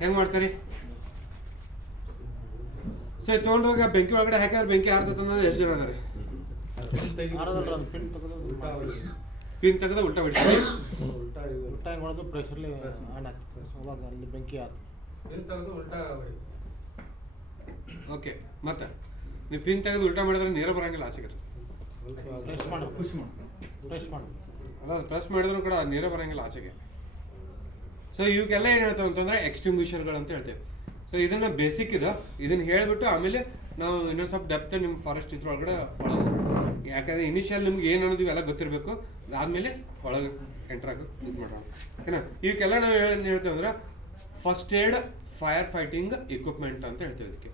ಹೆಂಗೆ ಮಾಡ್ತಾರೆ? ಸೊ ತೊಗೊಂಡೋಗ ಬೆಂಕಿ ಒಳಗಡೆ ಹಾಕಿದ್ರೆ ಬೆಂಕಿ ಹಾರ್ತೈತೆ ಅನ್ನೋದು ಎಷ್ಟು ಜನ ಅದಾರೆ? ಪಿನ್ ತೆಗೆದು ಉಲ್ಟಾ ಬಿಡ್ತೀವಿ. ಪ್ರೆಷರ್ಲಿ ಆನ್ ಆಗ್ತದೆ, ಅಲ್ಲಿ ಬೆಂಕಿ ಓಕೆ. ಮತ್ತೆ ನೀವು ಪಿನ್ ತೆಗೆದು ಉಲ್ಟಾ ಮಾಡಿದ್ರೆ ನೀರು ಬರಂಗಿಲ್ಲ ಆಚೆಗೆ. ಅಲ್ಲ, ಪ್ರೆಸ್ ಮಾಡಿದ್ರು ಕೂಡ ನೀರೇ ಬರಂಗಿಲ್ಲ ಆಚೆಗೆ. ಸೊ ಇವಕ್ಕೆಲ್ಲ ಏನು ಹೇಳ್ತೇವೆ ಅಂತಂದ್ರೆ ಎಕ್ಸ್ಟಿಂಗ್ವಿಷರ್ಗಳು ಅಂತ ಹೇಳ್ತೇವೆ. ಸೊ ಇದನ್ನ ಬೇಸಿಕ್ ಇದು, ಇದನ್ನ ಹೇಳ್ಬಿಟ್ಟು ಆಮೇಲೆ ನಾವು ಇನ್ನೊಂದು ಸ್ವಲ್ಪ ಡೆಪ್ತ್ ನಿಮ್ಮ ಫಾರೆಸ್ಟ್ ಇದ್ರ ಒಳಗಡೆ ಒಳಗೆ, ಯಾಕಂದ್ರೆ ಇನಿಷಿಯಲ್ ನಿಮ್ಗೆ ಏನು ಅನ್ನೋದು ಇವೆಲ್ಲ ಗೊತ್ತಿರಬೇಕು, ಆದ್ಮೇಲೆ ಒಳಗೆ ಎಂಟರ್ ಆಗೋದು ಇದು ಮಾಡೋಣ. ಓಕೆನಾ? ಇವಕ್ಕೆಲ್ಲ ನಾವು ಏನು ಹೇಳ್ತೇವೆ ಅಂದ್ರೆ first aid fire fighting equipment ಅಂತ ಹೇಳ್ತೇವೆ ಇದಕ್ಕೆ.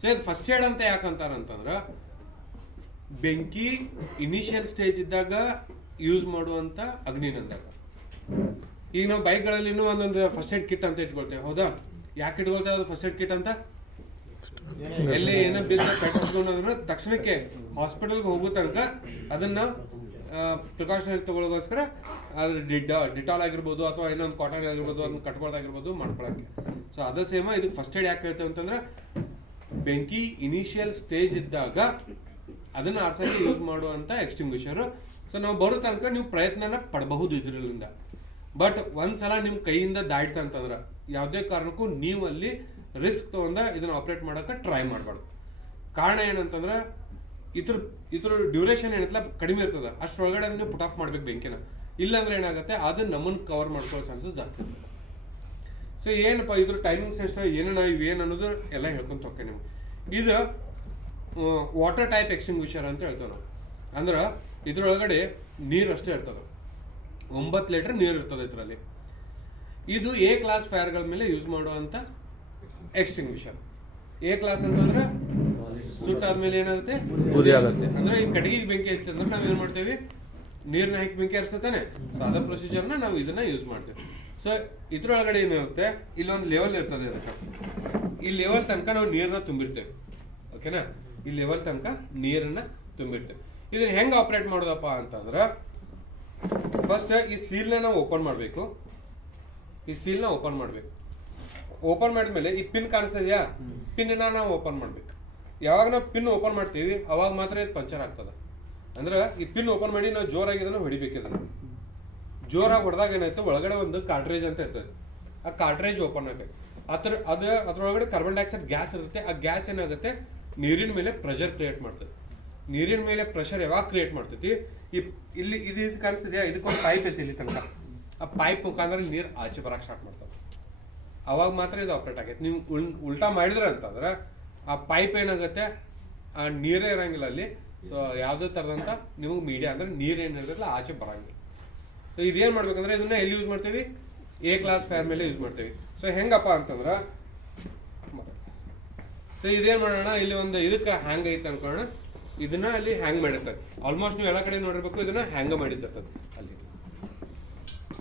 ಸೊ ಇದು ಫಸ್ಟ್ ಏಡ್ ಅಂತ ಯಾಕಂತಾರಂತಂದ್ರೆ ಬೆಂಕಿ ಇನಿಷಿಯಲ್ ಸ್ಟೇಜ್ ಇದ್ದಾಗ ಯೂಸ್ ಮಾಡುವಂಥ ಅಗ್ನಿನಂದಾಗ. ಈಗ ನಾವು ಬೈಕ್ಗಳಲ್ಲಿ ಇನ್ನೂ ಒಂದೊಂದು ಫಸ್ಟ್ ಏಡ್ ಕಿಟ್ ಅಂತ ಇಟ್ಕೊಳ್ತೇವೆ, ಹೌದಾ? ಯಾಕೆ ಇಟ್ಕೊಳ್ತೇವೆ ಅದು ಫಸ್ಟ್ ಏಡ್ ಕಿಟ್ ಅಂತ? ಎಲ್ಲಿ ಏನೋ ಬಿದ್ದು ಕಟ್ಟಿಸ್ಕೊಂಡು ತಕ್ಷಣಕ್ಕೆ ಹಾಸ್ಪಿಟಲ್ಗೆ ಹೋಗೋ ತನಕ ಅದನ್ನ ಪ್ರಿಕಾಷನರಿ ತಗೊಳ್ಳೋಗೋಸ್ಕರ ಅದ್ರ ಡಿಟಾಲ್ ಆಗಿರ್ಬೋದು ಅಥವಾ ಇನ್ನೊಂದು ಕಾಟನ್ ಆಗಿರ್ಬೋದು ಅದನ್ನ ಕಟ್ಕೊಳ್ಳೋದಾಗಿರ್ಬೋದು ಮಾಡ್ಕೊಳಕ್ಕೆ. ಸೊ ಅದೇ ಸೇಮ ಇದಕ್ಕೆ ಫಸ್ಟ್ ಏಡ್ ಯಾಕೆ ಹೇಳ್ತೇವೆ ಅಂತಂದ್ರೆ ಬೆಂಕಿ ಇನಿಷಿಯಲ್ ಸ್ಟೇಜ್ ಇದ್ದಾಗ ಅದನ್ನ ಆರ್ಸಕ್ಕೆ ಯೂಸ್ ಮಾಡುವಂತ ಎಕ್ಸ್ಟಿಂಗ್ವಿಷರ್. ಸೊ ನಾವು ಬರೋ ತನಕ ನೀವು ಪ್ರಯತ್ನನ ಪಡಬಹುದು ಇದರಿಂದ. ಬಟ್ ಒಂದ್ಸಲ ನಿಮ್ಮ ಕೈಯಿಂದ ದಾಟ್ತ ಅಂತಂದ್ರೆ ಯಾವುದೇ ಕಾರಣಕ್ಕೂ ನೀವು ಅಲ್ಲಿ ರಿಸ್ಕ್ ತಗೊಂಡ ಇದನ್ನ ಆಪರೇಟ್ ಮಾಡೋಕೆ ಟ್ರೈ ಮಾಡಬಾರ್ದು. ಕಾರಣ ಏನಂತಂದ್ರೆ ಇದ್ರ ಡ್ಯೂರೇಷನ್ ಏನಂತಲ್ಲ ಕಡಿಮೆ ಇರ್ತದೆ, ಅಷ್ಟರೊಳಗಡೆ ನೀವು ಪುಟ್ ಆಫ್ ಮಾಡ್ಬೇಕು ಬೆಂಕಿನ. ಇಲ್ಲಾಂದ್ರೆ ಏನಾಗುತ್ತೆ, ಅದನ್ನ ನಮ್ಮನ್ನು ಕವರ್ ಮಾಡ್ಕೊಳ್ಳೋ ಚಾನ್ಸಸ್ ಜಾಸ್ತಿ ಇರ್ತದೆ. ಸೊ ಏನಪ್ಪ ಇದ್ರ ಟೈಮಿಂಗ್ಸ್ ಎಷ್ಟು, ಏನೇನು ಇವೇನು ಅನ್ನೋದು ಎಲ್ಲ ಹೇಳ್ಕೊಂತ ಹೋಗ್ತೇವೆ ನೀವು. ಇದು ವಾಟರ್ ಟೈಪ್ ಎಕ್ಸ್ಟಿಂಗ್ವಿಷರ್ ಅಂತ ಹೇಳ್ತೇವೆ ನಾವು. ಅಂದ್ರೆ ಇದ್ರೊಳಗಡೆ ನೀರು ಅಷ್ಟೇ ಇರ್ತದೆ, 9 ಲೀಟರ್ ನೀರು ಇರ್ತದೆ ಇದರಲ್ಲಿ. ಇದು ಎ ಕ್ಲಾಸ್ ಫೈರ್ಗಳ ಮೇಲೆ ಯೂಸ್ ಮಾಡುವಂಥ ಎಕ್ಸ್ಟಿಂಗ್ವಿಷರ್. ಎ ಕ್ಲಾಸ್ ಅಂತಂದ್ರೆ ಸುಟ್ಟಾದ್ಮೇಲೆ ಏನಾಗುತ್ತೆ, ಅಂದ್ರೆ ಈ ಕಡೆಗೆ ಬೆಂಕಿ ಐತೆ ಅಂದ್ರೆ ನಾವ್ ಏನ್ ಮಾಡ್ತೇವೆ, ನೀರ್ನ ಹಾಕಿ ಬೆಂಕಿ ಹರಿಸ್ತಾನೆ. ಸೊ ಅದ ಪ್ರೊಸೀಜರ್ನ ನಾವು ಇದನ್ನ ಯೂಸ್ ಮಾಡ್ತೇವೆ. ಸೊ ಇದ್ರೊಳಗಡೆ ಏನಿರುತ್ತೆ, ಇಲ್ಲೊಂದು ಲೆವೆಲ್ ಇರ್ತದೆ ಅದಕ್ಕೆ. ಈ ಲೆವೆಲ್ ತನಕ ನಾವು ನೀರನ್ನ ತುಂಬಿರ್ತೇವೆ. ಓಕೆನಾ? ಈ ಲೆವೆಲ್ ತನಕ ನೀರನ್ನ ತುಂಬಿರ್ತೇವೆ. ಇದನ್ನ ಹೆಂಗ್ ಆಪರೇಟ್ ಮಾಡೋದಪ್ಪ ಅಂತಂದ್ರ ಫಸ್ಟ್ ಈ ಸೀಲ್ನ ನಾವು ಓಪನ್ ಮಾಡಬೇಕು. ಈ ಸೀಲ್ನ ಓಪನ್ ಮಾಡಬೇಕು. ಓಪನ್ ಮಾಡಿದ್ಮೇಲೆ ಈ ಪಿನ್ ಕಾಣಿಸ್ತಿದ್ಯಾ, ಪಿನ್ನ ನಾವು ಓಪನ್ ಮಾಡ್ಬೇಕು. ಯಾವಾಗ ನಾವು ಪಿನ್ ಓಪನ್ ಮಾಡ್ತೀವಿ ಅವಾಗ ಮಾತ್ರ ಇದು ಪಂಚರ್ ಆಗ್ತದೆ. ಅಂದ್ರೆ ಈ ಪಿನ್ ಓಪನ್ ಮಾಡಿ ನಾವು ಜೋರಾಗಿ ಇದನ್ನು ಹೊಡಿಬೇಕಿದೆ. ಜೋರಾಗಿ ಹೊಡೆದಾಗ ಏನಾಯ್ತು, ಒಳಗಡೆ ಒಂದು ಕಾರ್ಟ್ರೇಜ್ ಅಂತ ಇರ್ತದೆ. ಆ ಕಾರ್ಟ್ರೇಜ್ ಓಪನ್ ಆಗಬೇಕು. ಅದ್ರೊಳಗಡೆ ಕಾರ್ಬನ್ ಡೈಆಕ್ಸೈಡ್ ಗ್ಯಾಸ್ ಇರುತ್ತೆ. ಆ ಗ್ಯಾಸ್ ಏನಾಗುತ್ತೆ, ನೀರಿನ ಮೇಲೆ ಪ್ರೆಷರ್ ಕ್ರಿಯೇಟ್ ಮಾಡ್ತದೆ. ನೀರಿನ ಮೇಲೆ ಪ್ರೆಷರ್ ಯಾವಾಗ ಕ್ರಿಯೇಟ್ ಮಾಡ್ತೈತಿ, ಇಲ್ಲಿ ಇದು ಕಾಣಿಸ್ತಿದ್ಯಾ, ಇದಕ್ಕೊಂದು ಪೈಪ್ ಐತಿ ಇಲ್ಲಿ ತನಕ. ಆ ಪೈಪ್ ಮುಖಾಂತರ ನೀರು ಆಚೆ ಬರಕ್ಕೆ ಸ್ಟಾರ್ಟ್ ಮಾಡ್ತದೆ. ಅವಾಗ ಮಾತ್ರ ಇದು ಆಪ್ರೇಟ್ ಆಗೈತೆ. ನೀವು ಉಲ್ಟಾ ಮಾಡಿದ್ರೆ ಅಂತಂದ್ರೆ ಆ ಪೈಪ್ ಏನಾಗುತ್ತೆ, ಆ ನೀರೇ ಇರಂಗಿಲ್ಲ ಅಲ್ಲಿ. ಸೊ ಯಾವುದೇ ಥರದಂಥ ನೀವು ಮೀಡಿಯಾ ಅಂದ್ರೆ ನೀರು ಏನಿರ್ತಲ್ಲ ಆಚೆ ಬರಂಗಿಲ್ಲ. ಸೊ ಇದೇನು ಮಾಡ್ಬೇಕಂದ್ರೆ ಇದನ್ನ ಎಲ್ಲಿ ಯೂಸ್ ಮಾಡ್ತೀವಿ, ಎ ಕ್ಲಾಸ್ ಫೈರ್ ಮೇಲೆ ಯೂಸ್ ಮಾಡ್ತೀವಿ. ಸೊ ಹೆಂಗಪ್ಪ ಅಂತಂದ್ರೆ ಸೊ ಇದೇನು ಮಾಡೋಣ, ಇಲ್ಲಿ ಒಂದು ಇದಕ್ಕೆ ಹ್ಯಾಂಗ್ ಐತೆ ಅನ್ಕೊಳ್ಳೋಣ. ಇದನ್ನ ಅಲ್ಲಿ ಹ್ಯಾಂಗ್ ಮಾಡಿರ್ತಾರೆ. ಆಲ್ಮೋಸ್ಟ್ ನೀವು ಎಲ್ಲ ಕಡೆ ನೋಡಿರ್ಬೇಕು, ಇದನ್ನ ಹ್ಯಾಂಗ ಮಾಡಿರ್ತದೆ ಅಲ್ಲಿ.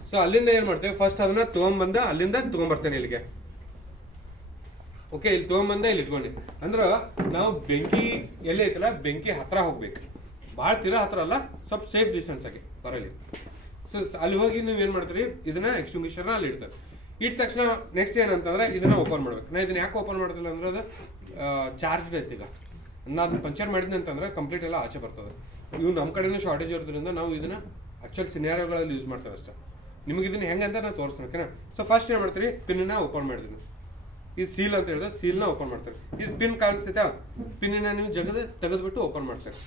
ಸೊ ಅಲ್ಲಿಂದ ಏನ್ ಮಾಡ್ತೇವೆ, ಫಸ್ಟ್ ಅದನ್ನ ತಗೊಂಬಂದ ಅಲ್ಲಿಂದ ತಗೊಂಬರ್ತೇನೆ ಇಲ್ಲಿಗೆ. ಓಕೆ, ಇಲ್ಲಿ ತಗೊಂಬಂದ ಇಲ್ಲಿ ಇಟ್ಕೊಂಡಿ. ಅಂದ್ರೆ ನಾವು ಬೆಂಕಿ ಎಲ್ಲಿ ಐತಲ್ಲ, ಬೆಂಕಿ ಹತ್ರ ಹೋಗ್ಬೇಕು. ಭಾಳ ತೀರಾ ಹತ್ರ ಅಲ್ಲ, ಸ್ವಲ್ಪ ಸೇಫ್ ಡಿಸ್ಟೆನ್ಸ್ ಆಗಿ ಬರಲಿ. ಸೊ ಅಲ್ಲಿ ಹೋಗಿ ನೀವು ಏನ್ ಮಾಡ್ತೀರಿ, ಇದನ್ನ ಎಕ್ಸ್ಟಿಂಗ್ವಿಷರ್ನ ಅಲ್ಲಿ ಇಡ್ತಾರೆ. ಇಟ್ಟ ತಕ್ಷಣ ನೆಕ್ಸ್ಟ್ ಏನಂತಂದ್ರೆ ಇದನ್ನ ಓಪನ್ ಮಾಡ್ಬೇಕು. ನಾ ಇದನ್ನ ಯಾಕೆ ಓಪನ್ ಮಾಡೋದಿಲ್ಲ ಅಂದ್ರೆ ಅದು ಚಾರ್ಜ್ ಐತಿ. ಈಗ ನಾನು ಪಂಚರ್ ಮಾಡಿದ್ನಿ ಅಂತಂದ್ರೆ ಕಂಪ್ಲೀಟ್ ಎಲ್ಲ ಆಚೆ ಬರ್ತದೆ. ಇವು ನಮ್ಮ ಕಡೆನೂ ಶಾರ್ಟೇಜ್ ಇರೋದ್ರಿಂದ ನಾವು ಇದನ್ನ ಆಕ್ಚುಲ್ ಸಿನಾರಿಯೋಗಳಲ್ಲಿ ಯೂಸ್ ಮಾಡ್ತೇವೆ ಅಷ್ಟೇ. ನಿಮಗೆ ಇದನ್ನ ಹೆಂಗಂತ ನಾನು ತೋರಿಸ್ತೀನಿ. ಓಕೆನಾ? ಸೊ ಫಸ್ಟ್ ಏನು ಮಾಡ್ತೀರಿ, ಪಿನ್ನ ಓಪನ್ ಮಾಡಿದ್ದೀನಿ. ಇದು ಸೀಲ್ ಅಂತ ಹೇಳಿದ್ರೆ ಸೀಲ್ನ ಓಪನ್ ಮಾಡ್ತಾರೆ. ಇದು ಪಿನ್ ಕಾಣಿಸ್ತೈತಾ, ಪಿನ್ನ ನೀವು ತೆಗೆದ್ಬಿಟ್ಟು ಓಪನ್ ಮಾಡ್ತಾರೆ.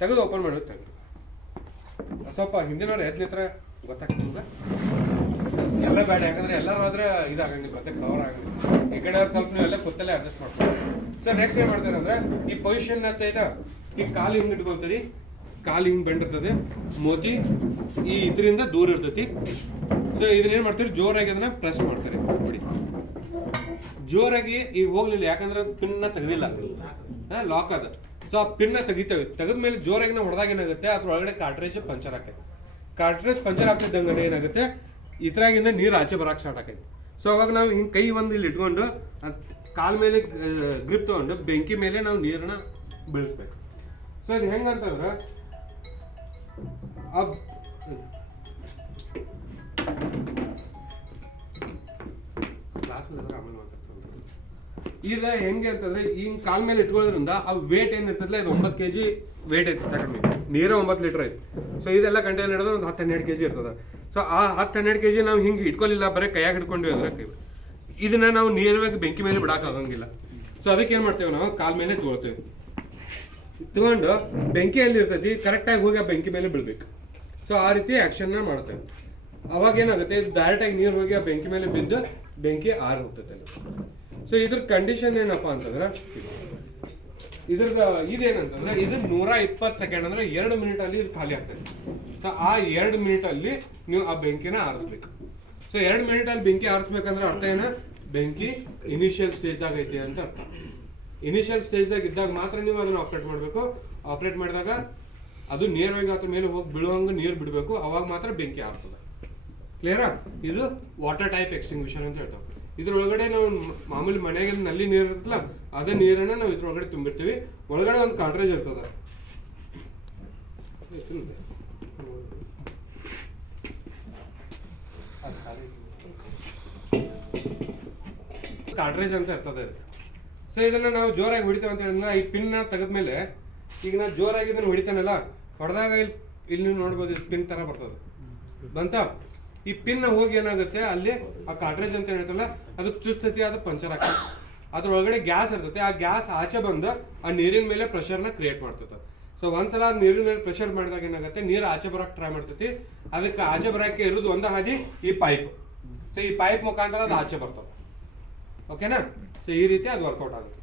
ತೆಗೆದು ಓಪನ್ ಮಾಡೋದು ತೆಗೆದು ಸ್ವಲ್ಪ ಹಿಂದಿನವ್ರು ಎದ್ನ ಹತ್ರ ಗೊತ್ತಾಗ್ತದೆ. ಎಲ್ಲ ಬೇಡ, ಯಾಕಂದ್ರೆ ಎಲ್ಲರೂ ಆದ್ರೆ ಇದಾಗಂಗಿಲ್ಲ, ಮತ್ತೆ ಕವರ್ ಆಗಂಗಿಲ್ಲ. ಈ ಕಡೆ ಅವ್ರು ಸ್ವಲ್ಪ ನೀವು ಎಲ್ಲ ಕೂತಲ್ಲೇ ಅಡ್ಜಸ್ಟ್ ಮಾಡ್ತಾರೆ. ಸೊ ನೆಕ್ಸ್ಟ್ ಏನ್ ಮಾಡ್ತಾರೆ ಅಂದ್ರೆ ಈ ಪೊಸಿಷನ್ ಅಂತ ಇದೆ, ಈ ಕಾಲು ಹಿಂಗ್ ಇಟ್ಕೊಳ್ತೀರಿ, ಕಾಲು ಹಿಂಗ್ ಬೆಂಡಿರ್ತದೆ, ಮೋತಿ ಈ ಇದರಿಂದ ದೂರ ಇರ್ತೈತಿ. ಸೊ ಇದನ್ನ ಏನ್ ಮಾಡ್ತೀರಿ, ಜೋರಾಗಿ ಅದನ್ನ ಪ್ರೆಸ್ ಮಾಡ್ತಾರೆ. ನೋಡಿ ಜೋರಾಗಿ ಈಗ ಹೋಗ್ಲಿಲ್ಲ, ಯಾಕಂದ್ರೆ ಪಿನ್ನ ತೆಗೆದಿಲ್ಲ, ಲಾಕ್ ಅದ. ಸೊ ಆ ಪಿನ್ನ ತೆಗಿತೇವೆ. ತೆಗೆದ್ಮೇಲೆ ಜೋರಾಗಿ ನಾವು ಹೊಡೆದಾಗ ಏನಾಗುತ್ತೆ, ಅದ್ರ ಒಳಗಡೆ ಕಾರ್ಟ್ರೇಜ್ ಪಂಚರ್ ಆಕೈತೆ. ಕಾರ್ಟ್ರೇಜ್ ಪಂಚರ್ ಆಗ್ತಿದ್ದಂಗೆ ಏನಾಗುತ್ತೆ, ಇದ್ರಾಗಿಂದ ನೀರು ಆಚೆ ಬರಕ್ಕೆ ಸ್ಟಾರ್ಟ್ ಆಕೈತಿ. ಸೊ ಅವಾಗ ನಾವು ಹಿಂಗೆ ಕೈ ಒಂದು ಇಲ್ಲಿ ಇಟ್ಕೊಂಡು ಕಾಲ ಮೇಲೆ ಗ್ರಿಪ್ ತಗೊಂಡು ಬೆಂಕಿ ಮೇಲೆ ನಾವು ನೀರನ್ನ ಬೀಳಿಸ್ಬೇಕು. ಸೊ ಇದು ಹೆಂಗಂತಂದ್ರೆ ಗ್ಲಾಸ್ ಆಮೇಲೆ ಮಾತಾಡ್ತಾರೆ. ಇದು ಹೆಂಗೆ ಅಂತಂದ್ರೆ ಹಿಂಗ್ ಕಾಲ್ ಮೇಲೆ ಇಟ್ಕೊಳ್ಳೋದ್ರಿಂದ ಆ ವೇಟ್ ಏನಿರ್ತದಲ್ಲ ಇದು 9 kg ವೇಟ್ ಐತಿ ಸೆಕೆಂಡ್ ನೀರ 9 ಲೀಟರ್ ಐತಿ. ಸೊ ಇದೆಲ್ಲ ಕಂಟೈನರ್ ಹಿಡಿದ್ರೆ ಒಂದು 10-12 kg ಇರ್ತದೆ. ಸೊ ಆ 10-12 kg ನಾವು ಹಿಂಗೆ ಇಟ್ಕೊಳ್ಳಿಲ್ಲ, ಬರೀ ಕೈಯಾಗ ಹಿಡ್ಕೊಂಡ್ವಿ ಅಂದ್ರೆ ಇದನ್ನ ನಾವು ನೇರವಾಗಿ ಬೆಂಕಿ ಮೇಲೆ ಬಿಡೋಕ್ಕಾಗಂಗಿಲ್ಲ. ಸೊ ಅದಕ್ಕೆ ಏನು ಮಾಡ್ತೇವೆ, ನಾವು ಕಾಲ್ ಮೇಲೆ ತೊಗೊಳ್ತೇವೆ. ತಗೊಂಡು ಬೆಂಕಿ ಎಲ್ಲಿ ಇರ್ತೈತಿ ಕರೆಕ್ಟಾಗಿ ಹೋಗಿ ಆ ಬೆಂಕಿ ಮೇಲೆ ಬಿಡ್ಬೇಕು. ಸೊ ಆ ರೀತಿ ಆ್ಯಕ್ಷನ್ನ ಮಾಡ್ತೇವೆ. ಅವಾಗ ಏನಾಗುತ್ತೆ, ಇದು ಡೈರೆಕ್ಟಾಗಿ ನೀರು ಹೋಗಿ ಆ ಬೆಂಕಿ ಮೇಲೆ ಬಿದ್ದು ಬೆಂಕಿ ಆರಿ ಹೋಗ್ತೈತೆ. ಸೊ ಇದ್ರ ಕಂಡೀಷನ್ ಏನಪ್ಪಾ ಅಂತಂದ್ರೆ ಇದೇನಂತಂದ್ರೆ ಇದು 120 ಸೆಕೆಂಡ್ ಅಂದ್ರೆ 2 ಮಿನಿಟಲ್ಲಿ ಇದು ಖಾಲಿ ಆಗ್ತದೆ. ಸೊ ಆ 2 ಮಿನಿಟಲ್ಲಿ ನೀವು ಆ ಬೆಂಕಿನ ಆರಿಸ್ಬೇಕು. ಸೊ 2 ಮಿನಿಟಲ್ಲಿ ಬೆಂಕಿ ಆರಿಸ್ಬೇಕಂದ್ರೆ ಅರ್ಥ ಏನ, ಬೆಂಕಿ ಇನಿಷಿಯಲ್ ಸ್ಟೇಜ್ದಾಗ ಐತಿ ಅಂತ ಅರ್ಥ. ಇನಿಷಿಯಲ್ ಸ್ಟೇಜ್ದಾಗ ಇದ್ದಾಗ ಮಾತ್ರ ನೀವು ಅದನ್ನ ಆಪರೇಟ್ ಮಾಡಬೇಕು. ಆಪರೇಟ್ ಮಾಡಿದಾಗ ಅದು ನೇರವಾಗಿ ಅದ್ರ ಮೇಲೆ ಹೋಗಿ ಬೀಳುವಂಗೆ ನೀರು ಬಿಡಬೇಕು, ಅವಾಗ ಮಾತ್ರ ಬೆಂಕಿ ಆರ್ತದೆ. ಕ್ಲಿಯರಾ? ಇದು ವಾಟರ್ ಟೈಪ್ ಎಕ್ಸ್ಟಿಂಗ್ವಿಷರ್ ಅಂತ ಹೇಳ್ತಾವೆ. ಇದ್ರೊಳಗಡೆ ನಾವು ಮಾಮೂಲಿ ಮನೆಯಾಗ ನಲ್ಲಿ ನೀರು ಇರ್ತಲ್ಲ, ಅದೇ ನೀರನ್ನ ನಾವು ಇದ್ರೊಳಗಡೆ ತುಂಬಿರ್ತೀವಿ. ಒಳಗಡೆ ಒಂದು ಕಾರ್ಟ್ರೇಜ್ ಇರ್ತದೆ. ಕಾರ್ಟ್ರೇಜ್ ಅಂತ ಇರ್ತದೆ. ಸೊ ಇದನ್ನ ನಾವು ಜೋರಾಗಿ ಹೊಡಿತೇವೆ ಅಂತ ಹೇಳಿದ್ರೆ ಈ ಪಿನ್ನ ತೆಗೆದ್ಮೇಲೆ ಈಗ ನಾ ಜೋರಾಗಿ ಇದನ್ನ ಹೊಡಿತಾನಲ್ಲ, ಹೊಡೆದಾಗ ಇಲ್ಲಿ ನೀವು ನೋಡ್ಬೋದು ಪಿನ್ ತರ ಬರ್ತದೆ. ಬಂತ ಈ ಪಿನ್ ಹೋಗಿ ಏನಾಗುತ್ತೆ, ಅಲ್ಲಿ ಆ ಕಾರ್ಟ್ರೇಜ್ ಅಂತ ಹೇಳ್ತಲ್ಲ ಅದು ಚುಸ್ತತಿ, ಅದು ಪಂಚರ್ ಆಗ್ತದೆ. ಅದ್ರೊಳಗಡೆ ಗ್ಯಾಸ್ ಇರ್ತೈತೆ, ಆ ಗ್ಯಾಸ್ ಆಚೆ ಬಂದು ಆ ನೀರಿನ ಮೇಲೆ ಪ್ರೆಷರ್ನ ಕ್ರಿಯೇಟ್ ಮಾಡ್ತದೆ. ಸೊ ಒಂದ್ಸಲ ನೀರಿನ ಮೇಲೆ ಪ್ರೆಷರ್ ಮಾಡಿದಾಗ ಏನಾಗುತ್ತೆ, ನೀರು ಆಚೆ ಬರೋಕೆ ಟ್ರೈ ಮಾಡ್ತೈತಿ. ಅದಕ್ಕೆ ಆಚೆ ಬರೋಕ್ಕೆ ಇರೋದು ಒಂದು ಹಾದಿ ಈ ಪೈಪ್. ಸೊ ಈ ಪೈಪ್ ಮುಖಾಂತರ ಅದು ಆಚೆ ಬರ್ತದೆ. ಓಕೆನಾ? ಸೊ ಈ ರೀತಿ ಅದು ವರ್ಕೌಟ್ ಆಗುತ್ತೆ.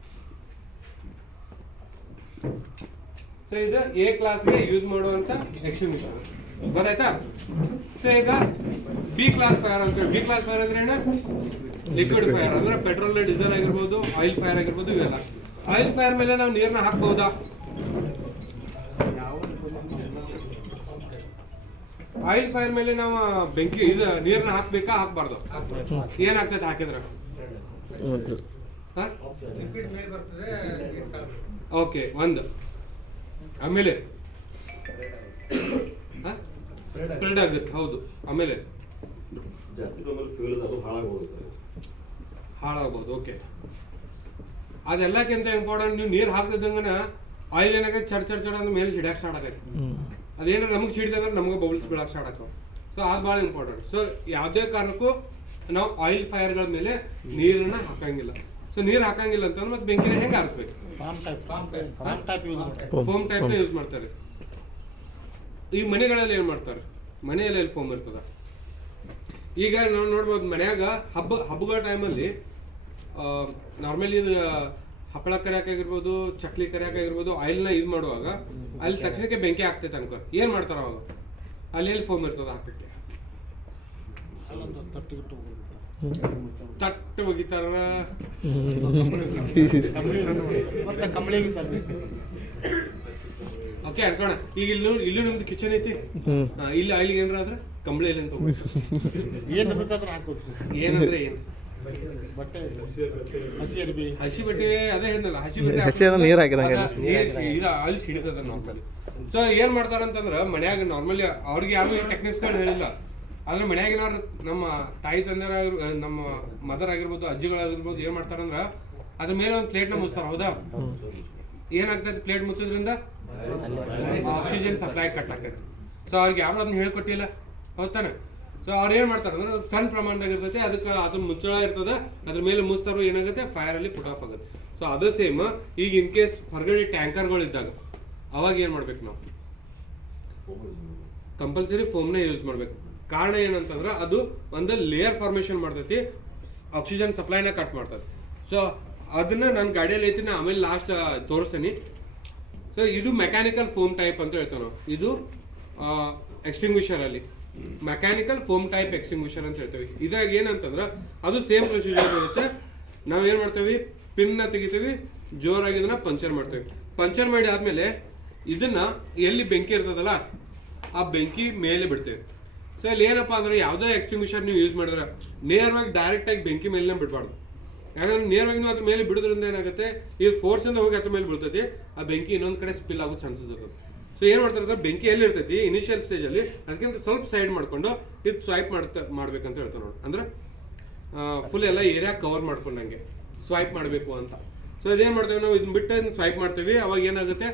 ಸೊ ಇದು ಎ ಕ್ಲಾಸ್ಗೆ ಯೂಸ್ ಮಾಡುವಂತ ಎಕ್ಸ್ಟಿಂಗ್ವಿಷರ್ ಗೊತ್ತಾಯ್ತಾ? ಸೊ ಈಗ ಬಿ ಕ್ಲಾಸ್ ಫೈರ್ ಅಂತ ಹೇಳಿ. ಬಿ ಕ್ಲಾಸ್ ಫೈರ್ ಅಂದ್ರೆ ಏನು? ಲಿಕ್ವಿಡ್ ಫೈರ್ ಅಂದ್ರೆ ಪೆಟ್ರೋಲ್, ಡೀಸೆಲ್ ಆಗಿರ್ಬೋದು, ಆಯಿಲ್ ಫೈರ್ ಆಗಿರ್ಬೋದು, ಇವೆಲ್ಲ. ಆಯಿಲ್ ಫೈರ್ ಮೇಲೆ ನಾವು ನೀರನ್ನ ಹಾಕ್ಬಹುದಾ? ಆಯಿಲ್ ಫೈರ್ ಮೇಲೆ ನಾವು ಬೆಂಕಿ ಇದು ನೀರನ್ನ ಹಾಕ್ಬೇಕಾ ಹಾಕ್ಬಾರ್ದು? ಏನಾಗ್ತದೆ ಹಾಕಿದ್ರೆ? ಓಕೆ, ಒಂದು ಆಮೇಲೆ ಸ್ಪ್ರೆಡ್ ಆಗುತ್ತೆ. ಹೌದು, ಆಮೇಲೆ ಹಾಳಾಗ್ಬೋದು. ಓಕೆ, ಅದೆಲ್ಲಕ್ಕಿಂತ ಇಂಪಾರ್ಟೆಂಟ್, ನೀವು ನೀರು ಹಾಕ್ತಿದ್ದಂಗನ ಆಯಿಲ್ ಏನಾಗೈತೆ ಚಡ್ ಚಡ್ ಚಡ್ ಅಂದ್ರೆ ಮೇಲೆ ಸಿಡಕ್ಕೆ ಸ್ಟಾರ್ಟ್ ಆಗೈತೆ. ಅದೇನೋ ನಮಗೆ ಸಿಡಿದಂದ್ರೆ ನಮಗೆ ಬಬಲ್ಸ್ ಬೀಳಕ್ಕೆ ಸ್ಟಾರ್ಟ್ ಆಗ್ತಾವೆ. ಸೊ ಅದು ಭಾಳ ಇಂಪಾರ್ಟೆಂಟ್. ಸೊ ಯಾವುದೇ ಕಾರಣಕ್ಕೂ ನಾವು ಆಯಿಲ್ ಫೈರ್ಗಳ ಮೇಲೆ ನೀರನ್ನ ಹಾಕಂಗಿಲ್ಲ. ಸೊ ನೀರು ಹಾಕಂಗಿಲ್ಲ ಅಂತಂದ್ರೆ ಮತ್ತೆ ಬೆಂಕಿನ ಹೆಂಗೆ ಆರಿಸ್ಬೇಕು? ಫೋಮ್ ಟೈಪ್ನ ಯೂಸ್ ಮಾಡ್ತಾರೆ. ಈ ಮನೆಗಳಲ್ಲಿ ಏನು ಮಾಡ್ತಾರೆ, ಮನೆಯಲ್ಲಿ ಫೋಮ್ ಇರ್ತದ. ಈಗ ನಾವು ನೋಡ್ಬೋದು ಮನ್ಯಾಗ ಹಬ್ಬಗಳ ಟೈಮಲ್ಲಿ ನಾರ್ಮಲಿ ಇದು ಹಪ್ಪಳ ಕರಿಯಾಕಾಗಿರ್ಬೋದು, ಚಕ್ಲಿ ಕರಿಯಾಕಾಗಿರ್ಬೋದು, ಆಯಿಲ್ನ ಇದು ಮಾಡುವಾಗ ಅಲ್ಲಿ ತಕ್ಷಣಕ್ಕೆ ಬೆಂಕಿ ಆಗ್ತೈತೆ ಅನ್ಕೋ. ಏನು ಮಾಡ್ತಾರೆ ಅವಾಗ? ಅಲ್ಲಿ ಫೋಮ್ ಇರ್ತದ ಹಾಕಕ್ಕೆ, ತಟ್ಟು ಒಗಿತಾರ, ಓಕೆ ಅನ್ಕೋಣ. ಈಗ ಇಲ್ಲಿ ನಮ್ದು ಕಿಚನ್ ಐತಿ, ಇಲ್ಲಿ ಆಯಿಲ್ ಏನಾರ ಆದ್ರೆ ಕಂಬಳಿ ಇಲ್ಲ ಅಂತ ಏನಂದ್ರೆ ಏನು ಹಸಿ ಬಟ್ಟೆ, ಅದೇ ಹೇಳಿದ್ನಲ್ಲ ಹಸಿ ಬಟ್ಟೆ ಇದು ಆಯಿಲ್ ಸಿಡಿತದ ನಾರ್ಮಲಿ. ಸೊ ಏನ್ ಮಾಡ್ತಾರಂತಂದ್ರ ಮನ್ಯಾಗ ನಾರ್ಮಲಿ ಅವ್ರಿಗೆ ಯಾವ ಟೆಕ್ನಿಕ್ಸ್ಗಳು ಹೇಳಿಲ್ಲ. ಆದ್ರೆ ಮನ್ಯಾಗ ಏನಾರು ನಮ್ಮ ತಾಯಿ ತಂದೆರ, ನಮ್ಮ ಮದರ್ ಆಗಿರ್ಬೋದು, ಅಜ್ಜಿಗಳಾಗಿರ್ಬೋದು, ಏನ್ ಮಾಡ್ತಾರಂದ್ರ ಅದ್ರ ಮೇಲೆ ಒಂದು ಪ್ಲೇಟ್ನ ಮುಚ್ತಾರ. ಹೌದಾ? ಏನಾಗ್ತೈತಿ ಪ್ಲೇಟ್ ಮುಚ್ಚೋದ್ರಿಂದ? ಆಕ್ಸಿಜನ್ ಸಪ್ಲೈ ಕಟ್ ಆಗ್ತೈತಿ. ಸೊ ಅವ್ರಿಗೆ ಯಾರು ಅದನ್ನ ಹೇಳ್ಕೊಟ್ಟಿಲ್ಲ, ಹೌದಾನೆ? ಸೊ ಅವ್ರು ಏನ್ ಮಾಡ್ತಾರೆ ಅಂದ್ರೆ ಸಣ್ಣ ಪ್ರಮಾಣದಾಗ ಇರ್ತೈತೆ, ಅದಕ್ಕೆ ಅದ್ರ ಮುಚ್ಚಳ ಇರ್ತದೆ, ಅದ್ರ ಮೇಲೆ ಮುಚ್ತಾರೋ ಏನಾಗುತ್ತೆ, ಫೈರ್ ಅಲ್ಲಿ ಪುಟ್ ಆಫ್ ಆಗುತ್ತೆ. ಸೊ ಅದು ಸೇಮ್ ಈಗ ಇನ್ ಕೇಸ್ ಹೊರಗಡೆ ಟ್ಯಾಂಕರ್ಗಳು ಇದ್ದಾಗ ಅವಾಗ ಏನ್ ಮಾಡ್ಬೇಕು ನಾವು? ಕಂಪಲ್ಸರಿ ಫೋಮ್ನ ಯೂಸ್ ಮಾಡ್ಬೇಕು. ಕಾರಣ ಏನಂತಂದ್ರೆ ಅದು ಒಂದು ಲೇಯರ್ ಫಾರ್ಮೇಶನ್ ಮಾಡ್ತೈತಿ, ಆಕ್ಸಿಜನ್ ಸಪ್ಲೈನ ಕಟ್ ಮಾಡ್ತದೆ. ಸೊ ಅದನ್ನ ನನ್ನ ಗಾಡಿಯಲ್ಲಿ ಐತಿ, ನಾ ಆಮೇಲೆ ಲಾಸ್ಟ್ ತೋರಿಸ್ತೀನಿ. ಸೊ ಇದು ಮೆಕ್ಯಾನಿಕಲ್ ಫೋಮ್ ಟೈಪ್ ಅಂತ ಹೇಳ್ತೇವೆ ನಾವು. ಇದು ಎಕ್ಸ್ಟಿಂಗ್ವಿಷರ್ ಅಲ್ಲಿ ಮೆಕ್ಯಾನಿಕಲ್ ಫೋಮ್ ಟೈಪ್ ಎಕ್ಸ್ಟಿಂಗ್ವಿಷರ್ ಅಂತ ಹೇಳ್ತೇವೆ. ಇದ್ರಾಗ ಏನಂತಂದ್ರೆ ಅದು ಸೇಮ್ ಪ್ರೊಸೀಜರ್ ಇರುತ್ತೆ. ನಾವೇನ್ ಮಾಡ್ತೇವೆ, ಪಿನ್ನ ತೆಗಿತೀವಿ, ಜೋರಾಗಿ ಇದನ್ನ ಪಂಚರ್ ಮಾಡ್ತೇವೆ. ಪಂಚರ್ ಮಾಡಿ ಆದ್ಮೇಲೆ ಇದನ್ನ ಎಲ್ಲಿ ಬೆಂಕಿ ಇರ್ತದಲ್ಲ ಆ ಬೆಂಕಿ ಮೇಲೆ ಬಿಡ್ತೇವೆ. ಸೊ ಇಲ್ಲಿ ಏನಪ್ಪಾ ಅಂದ್ರೆ ಯಾವುದೇ ಎಕ್ಸ್ಟಿಂಗ್ವಿಷರ್ ನೀವು ಯೂಸ್ ಮಾಡಿದ್ರೆ ನೇರವಾಗಿ ಡೈರೆಕ್ಟ್ ಆಗಿ ಬೆಂಕಿ ಮೇಲೆ ಬಿಡಬಾರ್ದು. ಯಾಕಂದ್ರೆ ನೇರವಾಗಿ ನೀವು ಅದ್ರ ಮೇಲೆ ಬಿಡೋದ್ರಿಂದ ಏನಾಗುತ್ತೆ, ಈ ಫೋರ್ಸ್ ಇಂದ ಹೋಗಿ ಅದ್ರ ಮೇಲೆ ಬೀಳ್ತೈತಿ, ಆ ಬೆಂಕಿ ಇನ್ನೊಂದ್ ಕಡೆ ಸ್ಪಿಲ್ ಆಗೋ ಚಾನ್ಸಸ್ ಇರ್ತದೆ. ಸೊ ಏನ್ ಮಾಡ್ತಾರೆ, ಬೆಂಕಿ ಎಲ್ಲಿ ಇರ್ತೈತಿ ಇನಿಷಿಯಲ್ ಸ್ಟೇಜ್ ಅಲ್ಲಿ ಅದಕ್ಕಿಂತ ಸ್ವಲ್ಪ ಸೈಡ್ ಮಾಡ್ಕೊಂಡು ಇದು ಸ್ವೈಪ್ ಮಾಡ್ಬೇಕಂತ ಹೇಳ್ತಾರೆ ನೋಡಿ. ಅಂದ್ರೆ ಫುಲ್ ಎಲ್ಲ ಏರಿಯಾ ಕವರ್ ಮಾಡ್ಕೊಂಡಂಗೆ ಸ್ವೈಪ್ ಮಾಡಬೇಕು ಅಂತ. ಸೊ ಇದೇನು ಮಾಡ್ತೇವೆ ನಾವು, ಇದನ್ನ ಬಿಟ್ಟು ಸ್ವೈಪ್ ಮಾಡ್ತೀವಿ, ಅವಾಗ ಏನಾಗುತ್ತೆ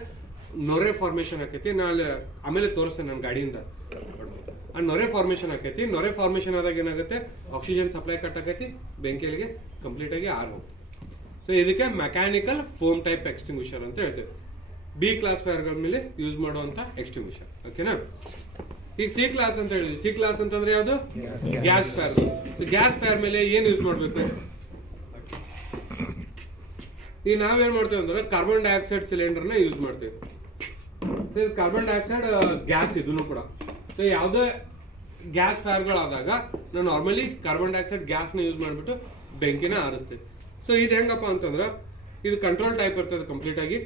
ನೊರೆ ಫಾರ್ಮೇಷನ್ ಆಕೈತಿ. ನಾನು ಆಮೇಲೆ ತೋರಿಸ್ತೇನೆ ನನ್ನ ಗಾಡಿಯಿಂದ. ಆ ನೊರೆ ಫಾರ್ಮೇಷನ್ ಆಕೈತಿ. ನೊರೆ ಫಾರ್ಮೇಷನ್ ಆದಾಗ ಏನಾಗುತ್ತೆ, ಆಕ್ಸಿಜನ್ ಸಪ್ಲೈ ಕಟ್ ಆಕೈತಿ, ಬೆಂಕಿಯಲ್ಲಿಗೆ ಕಂಪ್ಲೀಟಾಗಿ ಆರ್ ಹೋಗುತ್ತೆ. ಸೊ ಇದಕ್ಕೆ ಮೆಕ್ಯಾನಿಕಲ್ ಫೋಮ್ ಟೈಪ್ ಎಕ್ಸ್ಟಿಂಗ್ವಿಷರ್ ಅಂತ ಹೇಳ್ತೇವೆ. ಬಿ ಕ್ಲಾಸ್ ಫೈರ್ಗಳ ಮೇಲೆ ಯೂಸ್ ಮಾಡುವಂಥ ಎಕ್ಸ್ಟಿಂಗ್ವಿಷರ್. ಓಕೆನಾ. ಈಗ ಸಿ ಕ್ಲಾಸ್ ಅಂತ ಹೇಳಿದ್ವಿ. ಸಿ ಕ್ಲಾಸ್ ಅಂತಂದ್ರೆ ಯಾವುದು, gas fire. So gas fire ಮೇಲೆ ಏನು ಯೂಸ್ ಮಾಡಬೇಕು, ಈಗ ನಾವೇನ್ ಮಾಡ್ತೇವೆ ಅಂದ್ರೆ ಕಾರ್ಬನ್ ಡೈಆಕ್ಸೈಡ್ ಸಿಲಿಂಡರ್ನ ಯೂಸ್ ಮಾಡ್ತೇವೆ. ಕಾರ್ಬನ್ ಡೈಆಕ್ಸೈಡ್ ಗ್ಯಾಸ್ ಇದನ್ನು ಕೂಡ. ಸೊ ಯಾವುದೇ ಗ್ಯಾಸ್ ಫೈರ್ಗಳಾದಾಗ ನಾವು ನಾರ್ಮಲಿ ಕಾರ್ಬನ್ ಡೈಆಕ್ಸೈಡ್ ಗ್ಯಾಸ್ನ ಯೂಸ್ ಮಾಡಿಬಿಟ್ಟು ಬೆಂಕಿನ ಆರಿಸ್ತೇವೆ. ಸೊ ಇದು ಹೆಂಗಪ್ಪ ಅಂತಂದ್ರೆ ಇದು ಕಂಟ್ರೋಲ್ ಟೈಪ್ ಇರ್ತದೆ ಕಂಪ್ಲೀಟ್ ಆಗಿ.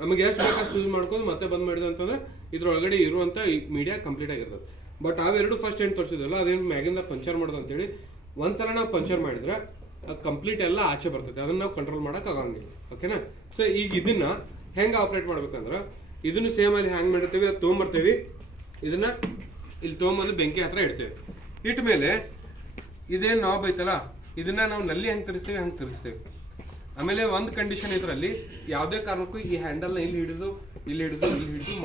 ನಮಗೆ ಎಷ್ಟು ಬೇಕಾಷ್ಟು ಯೂಸ್ ಮಾಡ್ಕೊಂಡು ಮತ್ತೆ ಬಂದ್ ಮಾಡಿದೆ ಅಂತಂದ್ರೆ ಇದ್ರೊಳಗಡೆ ಇರುವಂಥ ಮೀಡಿಯಾ ಕಂಪ್ಲೀಟ್ ಆಗಿರ್ತದೆ. ಬಟ್ ಅವೆರಡು ಫಸ್ಟ್ ಏನು ತೋರಿಸಿದಲ್ಲ, ಅದೇನು ಮ್ಯಾಗಿಂದ ಪಂಚರ್ ಮಾಡೋದು ಅಂತೇಳಿ ಒಂದ್ಸಲ ನಾವು ಪಂಚರ್ ಮಾಡಿದ್ರೆ ಕಂಪ್ಲೀಟ್ ಎಲ್ಲ ಆಚೆ ಬರ್ತದೆ, ಅದನ್ನ ನಾವು ಕಂಟ್ರೋಲ್ ಮಾಡಕ್ ಆಗಂಗಿಲ್ಲ. ಓಕೆನಾ. ಸೊ ಈಗ ಇದನ್ನ ಹೆಂಗೆ ಆಪ್ರೇಟ್ ಮಾಡ್ಬೇಕಂದ್ರೆ ಇದನ್ನು ಸೇಮ್ ಅಲ್ಲಿ ಹ್ಯಾಂಗ್ ಮಾಡಿರ್ತೀವಿ, ಅದು ತೊಗೊಂಬರ್ತೀವಿ, ಇದನ್ನ ಇಲ್ಲಿ ತೊಗೊಂಬಂದು ಬೆಂಕಿ ಹತ್ರ ಇಡ್ತೇವೆ. ಇಟ್ಟ ಮೇಲೆ ಇದೇನು ನಾಬ್ ಐತಲ್ಲ, ಇದನ್ನ ನಾವು ನಲ್ಲಿ ಹೆಂಗೆ ತಿರ್ಸ್ತೇವೆ ಹಂಗೆ ತಿರ್ಸ್ತೇವೆ. ಆಮೇಲೆ ಒಂದು ಕಂಡೀಷನ್ ಇದರಲ್ಲಿ ಯಾವುದೇ ಕಾರಣಕ್ಕೂ ಈ ಹ್ಯಾಂಡಲ್ನ ಇಲ್ಲಿ ಹಿಡಿದು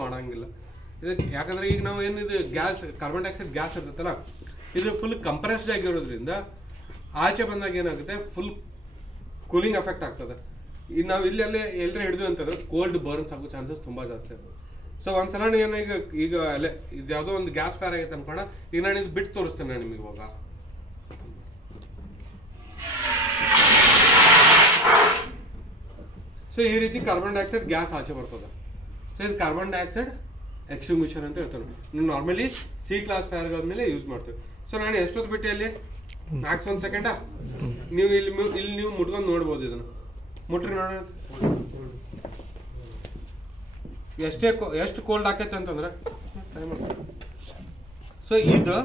ಮಾಡಂಗಿಲ್ಲ. ಇದಕ್ಕೆ ಯಾಕಂದ್ರೆ ಈಗ ನಾವು ಏನಿದು ಗ್ಯಾಸ್ ಕಾರ್ಬನ್ ಡೈಆಕ್ಸೈಡ್ ಗ್ಯಾಸ್ ಇರ್ತೈತಲ್ಲ, ಇದು ಫುಲ್ ಕಂಪ್ರೆಸ್ಡ್ ಆಗಿರೋದ್ರಿಂದ ಆಚೆ ಬಂದಾಗ ಏನಾಗುತ್ತೆ, ಫುಲ್ ಕೂಲಿಂಗ್ ಎಫೆಕ್ಟ್ ಆಗ್ತದೆ. ಈಗ ನಾವು ಎಲ್ಲರೂ ಹಿಡಿದು ಅಂತಂದ್ರೆ ಕೋಲ್ಡ್ ಬರ್ನ್ಸ್ ಆಗೋ ಚಾನ್ಸಸ್ ತುಂಬಾ ಜಾಸ್ತಿ ಆಗ್ತದೆ. ಸೊ ಒಂದ್ಸಲ ಈಗ ಅಲ್ಲೇ ಇದು ಯಾವುದೋ ಒಂದು ಗ್ಯಾಸ್ ಫೈರ್ ಆಗೈತೆ ಅನ್ಕೊಂಡ, ಈಗ ನಾನು ಇದು ಬಿಟ್ಟು ತೋರಿಸ್ತೇನೆ ನಾನು ನಿಮಗೆ ಇವಾಗ. ಸೊ ಈ ರೀತಿ ಕಾರ್ಬನ್ ಡೈಆಕ್ಸೈಡ್ ಗ್ಯಾಸ್ ಆಚೆ ಬರ್ತದೆ. ಸೊ ಇದು ಕಾರ್ಬನ್ ಡೈಆಕ್ಸೈಡ್ ಎಕ್ಸ್ಟಿಂಗ್ವಿಷರ್ ಅಂತ ಹೇಳ್ತಾರೆ. ನೀವು ನಾರ್ಮಲಿ ಸಿ ಕ್ಲಾಸ್ ಫೈರ್ಗಳ ಮೇಲೆ ಯೂಸ್ ಮಾಡ್ತೀವಿ. ಸೊ ನಾನು ಎಷ್ಟೊತ್ತು ಬಿಟ್ಟು ಅಲ್ಲಿ ಮ್ಯಾಕ್ಸ್ 1 ಸೆಕೆಂಡಾ ನೀವು ಇಲ್ಲಿ ನೀವು ಮುಟ್ಕೊಂಡು ನೋಡ್ಬೋದು. ಇದನ್ನು ಮುಟ್ರಿ ನೋಡೋಣ ಎಷ್ಟು ಕೋಲ್ಡ್ ಆಕೈತೆ ಅಂತಂದ್ರೆ. ಸೊ ಇದು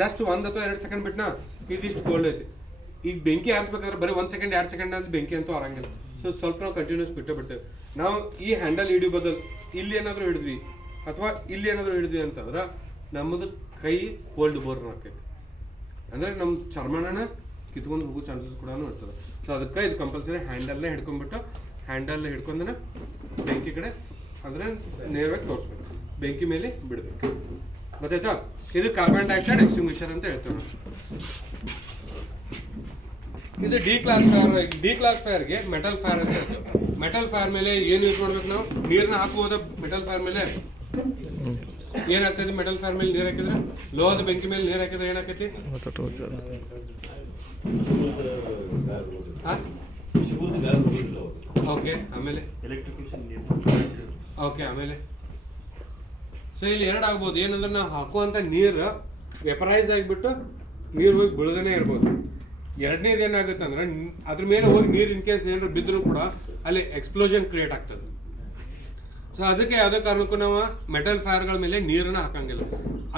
ಜಸ್ಟ್ 1 ಅಥವಾ 2 ಸೆಕೆಂಡ್ ಬಿಟ್ನಾ ಇದಿಷ್ಟು ಕೋಲ್ಡ್ ಐತಿ. ಈಗ ಬೆಂಕಿ ಆರಿಸ್ಬೇಕಾದ್ರೆ ಬರೀ 1 ಸೆಕೆಂಡ್ 2 ಸೆಕೆಂಡ್ ಅಲ್ಲಿ ಬೆಂಕಿ ಅಂತೂ ಆರಂಗಿಲ್ಲ. ಸೊ ಸ್ವಲ್ಪ ನಾವು ಕಂಟಿನ್ಯೂಸ್ ಬಿಟ್ಟೇ ಬಿಡ್ತೇವೆ. ನಾವು ಈ ಹ್ಯಾಂಡಲ್ ಹಿಡಿಯೋ ಬದಲು ಇಲ್ಲಿ ಏನಾದರೂ ಹಿಡಿದ್ವಿ ಅಥವಾ ಇಲ್ಲಿ ಏನಾದರೂ ಹಿಡಿದ್ವಿ ಅಂತಂದ್ರೆ ನಮ್ಮದು ಕೈ ಕೋಲ್ಡ್ ಬೋರ್ನ್ ಆಕೈತಿ, ಅಂದ್ರೆ ನಮ್ಮ ಚರ್ಮನ ಕಿತ್ಕೊಂಡು ಹೋಗೋ ಚಾನ್ಸಸ್ ಕೂಡ ಇರ್ತದೆ. ಸೊ ಅದಕ್ಕೆ ಇದು ಕಂಪಲ್ಸರಿ ಹ್ಯಾಂಡಲ್ನೇ ಹಿಡ್ಕೊಂಡ್ಬಿಟ್ಟು ಹಿಡ್ಕೊಂಡನ ಬೆಂಕಿ ಕಡೆ ಅಂದ್ರೆ ನೇರವಾಗಿ ತೋರಿಸ್ಬೇಕು, ಬೆಂಕಿ ಮೇಲೆ ಬಿಡಬೇಕು. ಗೊತ್ತಾಯ್ತಾ. ಇದು ಕಾರ್ಬನ್ ಡೈಆಕ್ಸೈಡ್ ಎಕ್ಸ್ಟಿಂಗ್ವಿಷರ್ ಅಂತ ಹೇಳ್ತೇವೆ ನಾವು. ಇದು ಡಿ ಕ್ಲಾಸ್ ಫೈರ್ಗೆ ಮೆಟಲ್ ಫೈರ್ ಅಂತ ಹೇಳ್ತೇವೆ. ಮೆಟಲ್ ಫೈರ್ ಮೇಲೆ ಏನು ಯೂಸ್ ಮಾಡ್ಬೇಕು ನಾವು, ನೀರನ್ನ ಹಾಕುವುದ ಮೆಟಲ್ ಫೈರ್ ಮೇಲೆ ಏನಾಗ್ತೈತಿ, ಮೆಟಲ್ ಫೈರ್ ಮೇಲೆ ನೀರು ಹಾಕಿದ್ರೆ, ಲೋಹದ ಬೆಂಕಿ ಮೇಲೆ ನೀರು ಹಾಕಿದ್ರೆ ಏನಾಕೈತಿ, ಓಕೆ. ಆಮೇಲೆ ಓಕೆ ಆಮೇಲೆ ಸೊ ಇಲ್ಲಿ ಎರಡು ಆಗ್ಬೋದು. ಏನಂದ್ರೆ ನಾವು ಹಾಕುವಂತ ನೀರು ವೆಪರೈಸ್ ಆಗಿಬಿಟ್ಟು ನೀರು ಹೋಗಿ ಬೀಳದೇನೆ ಇರ್ಬೋದು. ಎರಡನೇದು ಏನಾಗುತ್ತೆ ಅಂದ್ರೆ ಅದ್ರ ಮೇಲೆ ಹೋಗಿ ನೀರು ಇನ್ ಕೇಸ್ ಏನಾದ್ರು ಬಿದ್ದರೂ ಕೂಡ ಅಲ್ಲಿ ಎಕ್ಸ್ಪ್ಲೋಷನ್ ಕ್ರಿಯೇಟ್ ಆಗ್ತದೆ. ಸೊ ಅದಕ್ಕೆ ಯಾವುದೇ ಕಾರಣಕ್ಕೂ ನಾವು ಮೆಟಲ್ ಫೈರ್ಗಳ ಮೇಲೆ ನೀರನ್ನ ಹಾಕಂಗಿಲ್ಲ.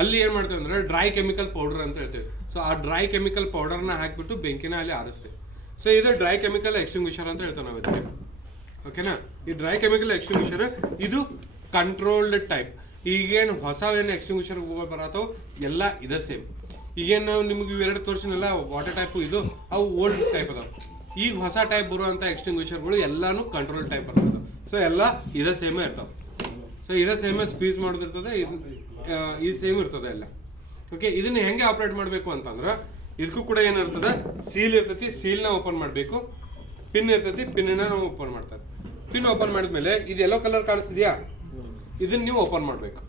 ಅಲ್ಲಿ ಏನು ಮಾಡ್ತೇವೆ ಅಂದ್ರೆ ಡ್ರೈ ಕೆಮಿಕಲ್ ಪೌಡರ್ ಅಂತ ಹೇಳ್ತೇವೆ. ಸೊ ಆ ಡ್ರೈ ಕೆಮಿಕಲ್ ಪೌಡರ್ನ ಹಾಕಿಬಿಟ್ಟು ಬೆಂಕಿನ ಅಲ್ಲಿ ಆರಿಸ್ತೇವೆ. ಸೊ ಇದು ಡ್ರೈ ಕೆಮಿಕಲ್ ಎಕ್ಸ್ಟಿಂಗ್ವಿಷರ್ ಅಂತ ಹೇಳ್ತೇವೆ ನಾವು ಇದಕ್ಕೆ. ಓಕೆನಾ. ಈ ಡ್ರೈ ಕೆಮಿಕಲ್ ಎಕ್ಸ್ಟಿಂಗ್ವಿಷರ್ ಇದು ಕಂಟ್ರೋಲ್ಡ್ ಟೈಪ್. ಈಗೇನು ಹೊಸ ಏನು ಎಕ್ಸ್ಟಿಂಗ್ವಿಷರ್ ಬರತ್ತೋ ಎಲ್ಲ ಇದೇ ಸೇಮ್. ಈಗೇನು ನಾವು ನಿಮ್ಗೆ ಇವೆರಡು ತೋರಿಸಿನಲ್ಲ ವಾಟರ್ ಟೈಪ್, ಇದು ಅವು ಓಲ್ಡ್ ಟೈಪ್ ಅದಾವ. ಈಗ ಹೊಸ ಟೈಪ್ ಬರುವಂಥ ಎಕ್ಸ್ಟಿಂಗ್ವಿಷರ್ಗಳು ಎಲ್ಲಾನು ಕಂಟ್ರೋಲ್ ಟೈಪ್ ಬರ್ತದೆ. ಸೊ ಎಲ್ಲ ಇದೇ ಸೇಮೇ ಇರ್ತಾವೆ. ಸೊ ಇದೇ ಸೇಮೇ ಸ್ಕ್ವೀಸ್ ಮಾಡೋದಿರ್ತದೆ, ಈ ಸೇಮ್ ಇರ್ತದೆ ಎಲ್ಲ. ಓಕೆ. ಇದನ್ನ ಹೆಂಗೆ ಆಪ್ರೇಟ್ ಮಾಡಬೇಕು ಅಂತಂದ್ರೆ ಇದಕ್ಕೂ ಕೂಡ ಏನಿರ್ತದೆ, ಸೀಲ್ ಇರ್ತೈತಿ, ಸೀಲ್ನ ಓಪನ್ ಮಾಡಬೇಕು. ಪಿನ್ ಇರ್ತೈತಿ, ಪಿನ್ನ ನಾವು ಓಪನ್ ಮಾಡ್ತಾರೆ. ಪಿನ್ ಓಪನ್ ಮಾಡಿದ್ಮೇಲೆ ಇದು ಯೆಲ್ಲೋ ಕಲರ್ ಕಾಣಿಸ್ತಿದ್ಯಾ, ಇದನ್ನ ನೀವು ಓಪನ್ ಮಾಡಬೇಕು.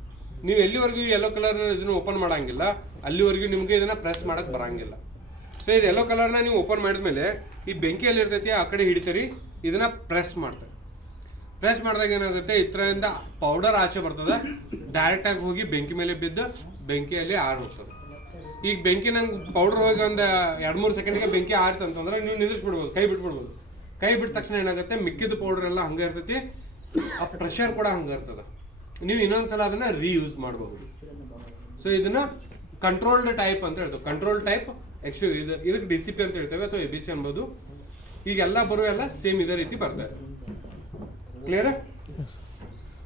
ನೀವು ಎಲ್ಲಿವರೆಗೂ ಯೆಲ್ಲೋ ಕಲರ್ ಇದನ್ನ ಓಪನ್ ಮಾಡಂಗಿಲ್ಲ ಅಲ್ಲಿವರೆಗೂ ನಿಮಗೆ ಇದನ್ನ ಪ್ರೆಸ್ ಮಾಡಕ್ ಬರಂಗಿಲ್ಲ. ಸೊ ಇದು ಯೆಲ್ಲೋ ಕಲರ್ನ ನೀವು ಓಪನ್ ಮಾಡಿದ್ಮೇಲೆ ಈ ಬೆಂಕಿಯಲ್ಲಿ ಇರ್ತೈತಿ, ಆ ಕಡೆ ಹಿಡಿತೀರಿ, ಇದನ್ನ ಪ್ರೆಸ್ ಮಾಡ್ತಾರೆ. ಪ್ರೆಸ್ ಮಾಡಿದಾಗ ಏನಾಗುತ್ತೆ, ಇದರಿಂದ ಪೌಡರ್ ಆಚೆ ಬರ್ತದೆ, ಡೈರೆಕ್ಟಾಗಿ ಹೋಗಿ ಬೆಂಕಿ ಮೇಲೆ ಬಿದ್ದು ಬೆಂಕಿಯಲ್ಲಿ ಆರು ಹೋಗ್ತದೆ. ಈಗ ಬೆಂಕಿ ನಂಗೆ ಪೌಡರ್ ಹೋಗಿ ಒಂದು 2-3 ಸೆಕೆಂಡ್ಗೆ ಬೆಂಕಿ ಆರಿತು ಅಂತಂದ್ರೆ ನೀವು ನಿಲ್ಲಿಸ್ಬಿಡ್ಬೋದು, ಕೈ ಬಿಟ್ಬಿಡ್ಬೋದು. ಕೈ ಬಿಟ್ಟ ತಕ್ಷಣ ಏನಾಗುತ್ತೆ, ಮಿಕ್ಕಿದ ಪೌಡರ್ ಎಲ್ಲ ಹಂಗೆ ಇರ್ತೈತಿ, ಆ ಪ್ರೆಷರ್ ಕೂಡ ಹಂಗೆ ಇರ್ತದೆ. ನೀವು ಇನ್ನೊಂದ್ಸಲ ಅದನ್ನ ರೀಯೂಸ್ ಮಾಡಬಹುದು. ಸೊ ಇದನ್ನ ಕಂಟ್ರೋಲ್ಡ್ ಟೈಪ್ ಅಂತ ಹೇಳ್ತೇವೆ. ಕಂಟ್ರೋಲ್ ಟೈಪ್ ಇದಕ್ಕೆ DCP ಅಂತ ಹೇಳ್ತೇವೆ ಅಥವಾ ABC ಅನ್ಬೋದು. ಈಗೆಲ್ಲ ಬರುವೆಲ್ಲ ಸೇಮ್ ಇದೇ ರೀತಿ ಬರ್ತದೆ. ಕ್ಲಿಯರ್.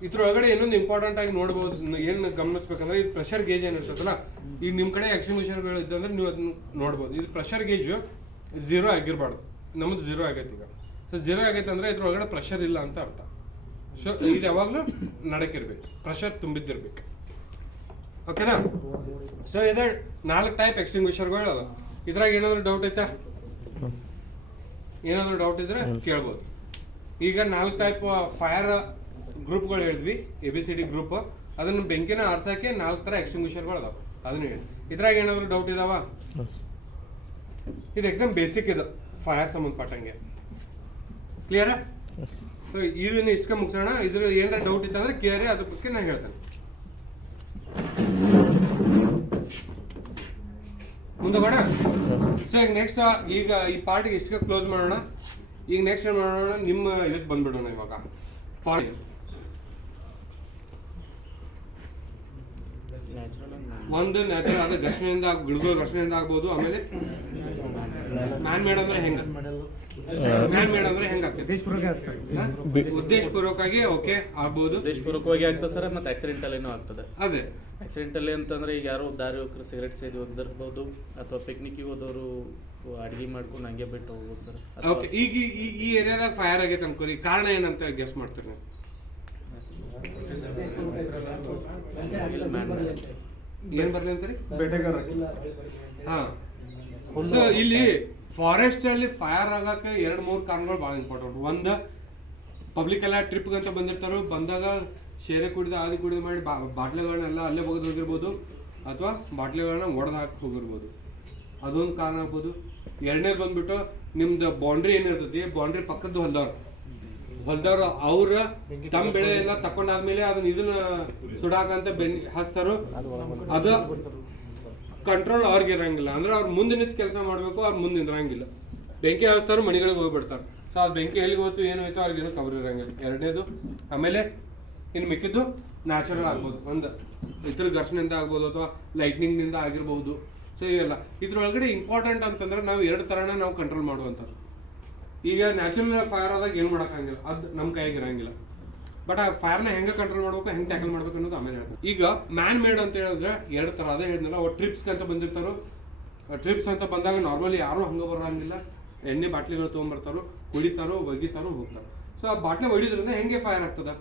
ಇದ್ರೊಳಗಡೆ ಇನ್ನೊಂದು ಇಂಪಾರ್ಟೆಂಟ್ ಆಗಿ ನೋಡ್ಬೋದು, ಏನು ಗಮನಿಸ್ಬೇಕಂದ್ರೆ ಇದು ಪ್ರೆಷರ್ ಗೇಜ್ ಏನಿರ್ತದಲ್ಲ, ಈಗ ನಿಮ್ಮ ಕಡೆ ಎಕ್ಸ್ಟಿಂಗ್ವಿಷರ್ಗಳು ಇದ್ದಂದ್ರೆ ನೀವು ಅದನ್ನ ನೋಡ್ಬೋದು. ಇದು ಪ್ರೆಷರ್ ಗೇಜ್ ಝೀರೋ ಆಗಿರಬಾರ್ದು. ನಮ್ಮದು ಝೀರೋ ಆಗೈತೆ ಈಗ. ಸೊ ಝೀರೋ ಆಗೈತೆ ಅಂದರೆ ಇದ್ರೊಳಗಡೆ ಪ್ರೆಷರ್ ಇಲ್ಲ ಅಂತ ಅರ್ಥ. ಸೊ ಇದು ಯಾವಾಗಲೂ ನಡಕಿರ್ಬೇಕು, ಪ್ರೆಷರ್ ತುಂಬಿದ್ದಿರ್ಬೇಕು. ಓಕೆನಾ? ಸೊ ಇದು 4 ಟೈಪ್ ಎಕ್ಸ್ಟಿಂಗ್ವಿಷರ್ಗಳು ಅದ. ಇದ್ರಾಗ ಏನಾದರೂ ಡೌಟ್ ಐತಾ? ಏನಾದರೂ ಡೌಟ್ ಇದ್ರೆ ಕೇಳ್ಬೋದು. ಈಗ 4 ಟೈಪ್ ಫೈರ್ ಗ್ರೂಪ್ಗಳು ಹೇಳಿದ್ವಿ, ABCD ಗ್ರೂಪ್. ಅದನ್ನು ಬೆಂಕಿನ ಆರ್ಸಕ್ಕೆ 4 ಥರ ಎಕ್ಸ್ಟಿಂಗ್ವಿಷರ್ಗಳು ಅದಾವ, ಅದನ್ನು ಹೇಳಿ. ಇದ್ರಾಗ ಏನಾದರೂ ಡೌಟ್ ಇದಾವ? ಇದು ಎಕ್ದಮ್ ಬೇಸಿಕ್ ಇದು ಫೈರ್ ಸಂಬಂಧಪಟ್ಟಂಗೆ. ಕ್ಲಿಯರಾ? ಸೊ ಇದನ್ನ ಇಷ್ಟಕ್ಕೆ ಮುಗಿಸೋಣ. ಇದ್ರ ಏನಾರ ಡೌಟ್ ಇತ್ತಂದ್ರೆ ಕೇಳಿ, ಅದ್ರ ಬಗ್ಗೆ ನಾನು ಹೇಳ್ತೇನೆ. ಮುಂದೆ ಹೋಗೋಣ. ಸೊ ಈಗ ನೆಕ್ಸ್ಟ್, ಈಗ ಈ ಪಾರ್ಟಿಗೆ ಇಷ್ಟಕ್ಕೆ ಕ್ಲೋಸ್ ಮಾಡೋಣ. ಈಗ ನೆಕ್ಸ್ಟ್ ಏನು ಮಾಡೋಣ, ನಿಮ್ಮ ಇದಕ್ಕೆ ಬಂದ್ಬಿಡೋಣ ಇವಾಗ. ಫಾರ್ ಒಂದು ನ್ಯಾಚುರಲ್ ಆದ ಘರ್ಷಣೆಯಿಂದ ಗಿಡಗಳ ಘರ್ಷಣೆಯಿಂದ ಆಗ್ಬೋದು. ಆಮೇಲೆ ಮ್ಯಾನ್ ಮೇಡ್ ಅಂದ್ರೆ ಹೆಂಗ? ಮ್ಯಾನ್ ಮೇಡ್ ಅಂದ್ರೆ ಹೆಂಗ ಆಗ್ತದೆ? ಉದ್ದೇಶಪೂರ್ವಕವಾಗಿ ಓಕೆ ಆಗ್ಬೋದು, ಉದ್ದೇಶಪೂರ್ವಕವಾಗಿ ಆಗ್ತದೆ ಸರ್. ಮತ್ತೆ ಆಕ್ಸಿಡೆಂಟಲ್ ಏನೋ ಆಗ್ತದೆ. ಅದೇ ಆಕ್ಸಿಡೆಂಟಲ್ಲಿ ಅಂತಂದ್ರೆ ಈಗ ಯಾರೋ ದಾರಿ ಹೋಗ್ತಾರೆ, ಸಿಗರೇಟ್ ಸೇದಿ ಹೋದಿರ್ಬೋದು, ಅಥವಾ ಪಿಕ್ನಿಕ್ಗೆ ಹೋದವರು ಅಡಿಗೆ ಮಾಡ್ಕೊಂಡು ಹಂಗೆ ಬಿಟ್ಟು ಹೋಗ್ಬೋದು ಸರ್. ಓಕೆ. ಈಗ ಈ ಏರಿಯಾದಾಗ ಫೈರ್ ಆಗೈತೆ ಅನ್ಕೋರಿ, ಕಾರಣ ಏನಂತ ಗೆಸ್ ಮಾಡ್ತೀರಿ ನೀವು? ಏನ್ ಬರ್ಲಿ ಅಂತೀರಿ? ಹಾ. ಸೊ ಇಲ್ಲಿ ಫಾರೆಸ್ಟ್ ಅಲ್ಲಿ ಫೈರ್ ಆಗಕ್ಕೆ 2-3 ಕಾರಣಗಳು ಭಾಳ ಇಂಪಾರ್ಟೆಂಟ್. ಒಂದು, ಪಬ್ಲಿಕ್ ಎಲ್ಲ ಟ್ರಿಪ್ಗೆ ಅಂತ ಬಂದಿರ್ತಾರೋ, ಬಂದಾಗ ಶೇರೆ ಕುಡಿದು ಆದಿ ಕುಡಿದು ಮಾಡಿ ಬಾಟ್ಲಿಗಳನ್ನೆಲ್ಲ ಅಲ್ಲೇ ಒಗೆದು ಹೋಗಿರ್ಬೋದು, ಅಥವಾ ಬಾಟ್ಲಿಗಳನ್ನ ಒಡೆದು ಹಾಕಿ ಹೋಗಿರ್ಬೋದು, ಅದೊಂದು ಕಾರಣ ಆಗ್ಬೋದು. ಎರಡನೇದು ಬಂದ್ಬಿಟ್ಟು ನಿಮ್ದು ಬೌಂಡ್ರಿ ಏನಿರ್ತೈತಿ, ಬೌಂಡ್ರಿ ಪಕ್ಕದ್ದು ಹೊಲ್ದವ್ರು ಅವ್ರ ತಮ್ಮ ಬೆಳೆ ಎಲ್ಲ ತಕೊಂಡಾದ್ಮೇಲೆ ಅದನ್ನ ಇದನ್ನ ಸುಡಾಕಂತ ಹಚ್ತಾರೋ, ಅದು ಕಂಟ್ರೋಲ್ ಅವ್ರಿಗೆ ಇರಂಗಿಲ್ಲ. ಅಂದ್ರೆ ಅವ್ರು ಮುಂದೆ ನಿಂತು ಕೆಲಸ ಮಾಡಬೇಕು, ಅವ್ರು ಮುಂದೆ ನಿಂದ್ರಂಗಿಲ್ಲ. ಬೆಂಕಿ ಹಚ್ತಾರೋ ಮನೆಗಳಿಗೆ ಹೋಗ್ಬಿಡ್ತಾರೆ. ಸೊ ಅದು ಬೆಂಕಿ ಎಲ್ಲಿಗೆ ಹೋಯ್ತು ಏನಾಯ್ತು ಅವ್ರಿಗೇನು ಕವರ್ ಇರಂಗಿಲ್ಲ. ಎರಡನೇದು. ಆಮೇಲೆ ಇನ್ನು ಮಿಕ್ಕಿದ್ದು ನ್ಯಾಚುರಲ್ ಆಗ್ಬೋದು, ಒಂದು ಇತರ ಘರ್ಷಣೆಯಿಂದ ಆಗ್ಬೋದು, ಅಥವಾ ಲೈಟ್ನಿಂಗ್ನಿಂದ ಆಗಿರ್ಬೋದು. ಸೊ ಇವೆಲ್ಲ ಇದ್ರೊಳಗಡೆ ಇಂಪಾರ್ಟೆಂಟ್ ಅಂತಂದ್ರೆ ನಾವು 2 ಥರನ ನಾವು ಕಂಟ್ರೋಲ್ ಮಾಡುವಂಥದ್ದು. ಈಗ ನ್ಯಾಚುರಲ್ ಫೈರ್ ಆದಾಗ ಏನು ಮಾಡೋಕ್ಕಾಗಿಲ್ಲ, ಅದು ನಮ್ಮ ಕೈಯಾಗಿ ಇರಂಗಿಲ್ಲ. ಬಟ್ ಆ ಫೈರ್ನ ಹೆಂಗೆ ಕಂಟ್ರೋಲ್ ಮಾಡ್ಬೇಕು, ಹೆಂಗೆ ಟ್ಯಾಕಲ್ ಮಾಡ್ಬೇಕು ಅನ್ನೋದು ಆಮೇಲೆ ಹೇಳ್ತಾರೆ. ಈಗ ಮ್ಯಾನ್ ಮೇಡ್ ಅಂತ ಹೇಳಿದ್ರೆ 2 ಥರ. ಅದೇ ಹೇಳಿದ್ನಲ್ಲ, ಅವ್ರು ಟ್ರಿಪ್ಸ್ ಅಂತ ಬಂದಿರ್ತಾರೋ. ಟ್ರಿಪ್ಸ್ ಅಂತ ಬಂದಾಗ ನಾರ್ಮಲಿ ಯಾರೂ ಹಂಗೆ ಬರೋಂಗಿಲ್ಲ. ಎಣ್ಣೆ ಬಾಟ್ಲಿಗಳು ತೊಗೊಂಬರ್ತಾರೋ, ಕುಡಿತಾರೋ, ಒಗಿತಾರೋ, ಹೋಗ್ತಾರೋ. ಸೊ ಆ ಬಾಟ್ಲಿ ಹೊಡಿದ್ರಿಂದ ಹೆಂಗೆ ಫೈರ್ ಆಗ್ತದೆ?